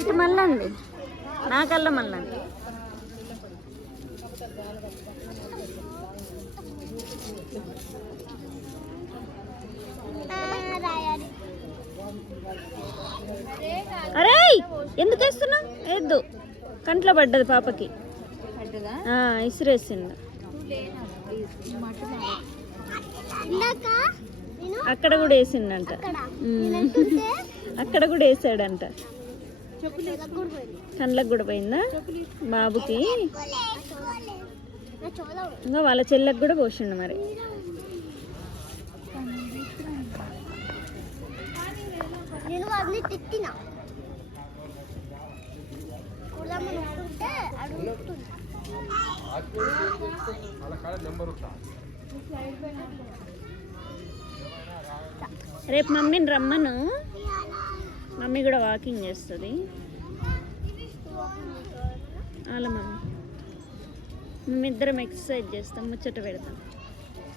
ఇటు మళ్ళండి నాకల్లా మళ్ళండి. అరే ఎందుకు వేస్తున్నా? వేద్దు, కంట్లో పడ్డది పాపకి. ఇసిరేసిండు. అక్కడ కూడా వేసిండంట, అక్కడ కూడా వేసాడంట. కండ్లకు కూడా పోయిందా బాబుకి? ఇంకా వాళ్ళ చెల్లెకి కూడా పోసిండు మరి. రేపు మమ్మీని రమ్మను, మమ్మీ కూడా వాకింగ్ చేస్తుంది. అలా మేమిద్దరం ఎక్సర్సైజ్ చేస్తాం, ముచ్చట పెడతాం.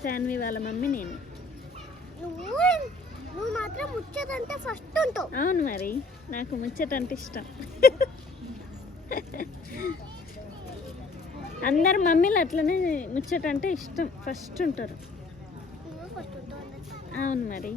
శాన్వి వాళ్ళ మమ్మీ నేను. అవును మరి, నాకు ముచ్చట అంటే ఇష్టం. అందరు మమ్మీలు అట్లనే ముచ్చట అంటే ఇష్టం, ఫస్ట్ ఉంటారు. అవును మరి.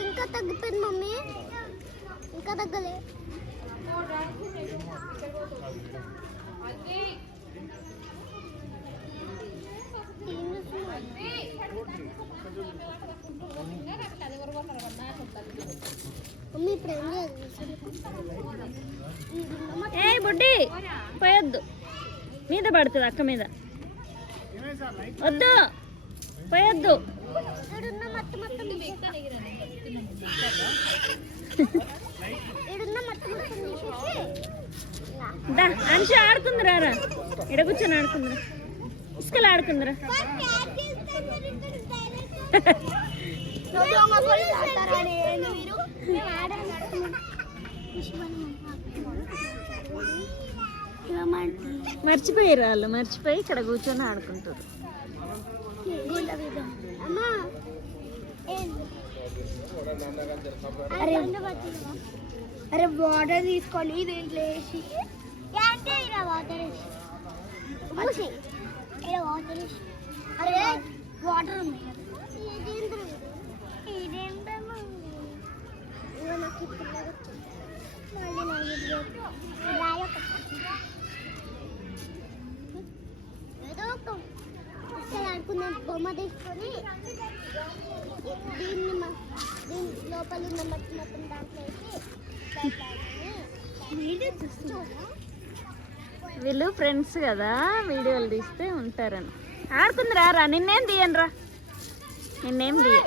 ఇంకా తగ్గిపోయింది మమ్మీ, ఇంకా తగ్గలే. ఏ బుడ్డి పోయొద్దు, మీద పడుతుంది అక్క మీద. వద్దు పోయొద్దు. అంశ ఆడుకుందిరా, ఇడ కూర్చొని ఆడుకుందిరా, ఇసుకలు ఆడుకుందిరా. మర్చిపోయారు వాళ్ళు, మర్చిపోయి ఇక్కడ కూర్చొని ఆడుకుంటారు. అరే వాటర్ తీసుకొని దీంట్లో వేసి వాటర్ వేసి అరే వాటర్ ఉంది. ఏదో ఒక ఆడుకున్న బొమ్మ తీసుకొని దీన్ని దీని లోపల ఉన్న మట్టి మొత్తం దాంట్లో వీళ్ళు ఫ్రెండ్స్ కదా, వీడియోలు తీస్తే ఉంటారని. ఆడుకుందిరా రా, నిన్నేం తీయనరా, నిన్నేం తీయ.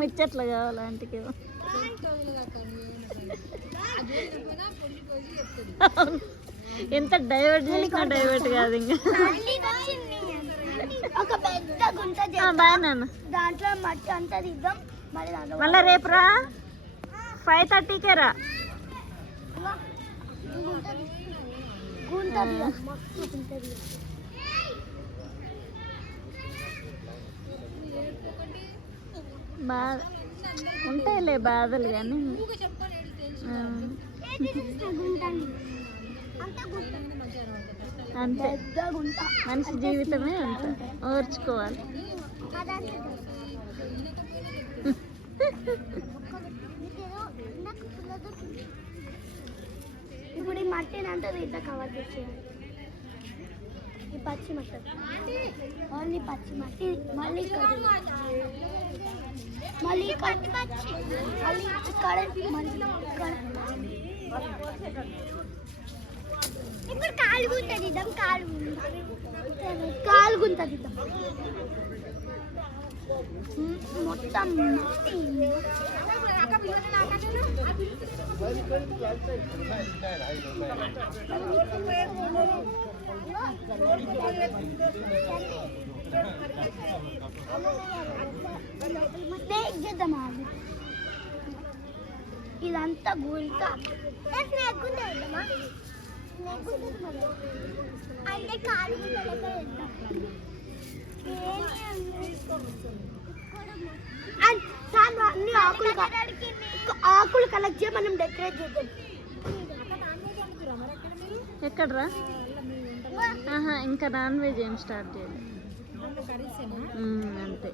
ముచ్చట్లు కావాలి ఆంటీకి. ఎంత డైవర్ట్ చేసినా డైవర్ట్ కాదు. ఇంకా బాయ్ నాన్న, దాంట్లో మట్టి అంతా తీద్దాం. మళ్ళీ రేపు రా, 5:30కే రా. బాధ ఉంటాయిలే బాధలు, కానీ అంతే, మనిషి జీవితమే అంత ఓర్చుకోవాలి. ఇప్పుడు ఈ మట్టిని అంతా ఇట్లా కవర్ చేసేయాలి. ఈ పచ్చి మట్టి ఓన్లీ పచ్చి మట్టి మళ్ళీ ఇక్కడ మళ్ళీ ఇక్కడ మళ్ళీ ఇక్కడ ఇప్పుడు కాలుగుంటది ఇద్దాం కాలుగుంటది ఇద్దాం మొత్తం మట్టి ఇదంతా గుంత అంటే కాలు అన్ని ఆకులు కలెక్ట్ చేసి మనం డెకరేట్ చేద్దాం. ఎక్కడ్రా? ఆహా, ఇంకా నాన్ వెజ్ ఏం స్టార్ట్ చేయలేదు. అంతే.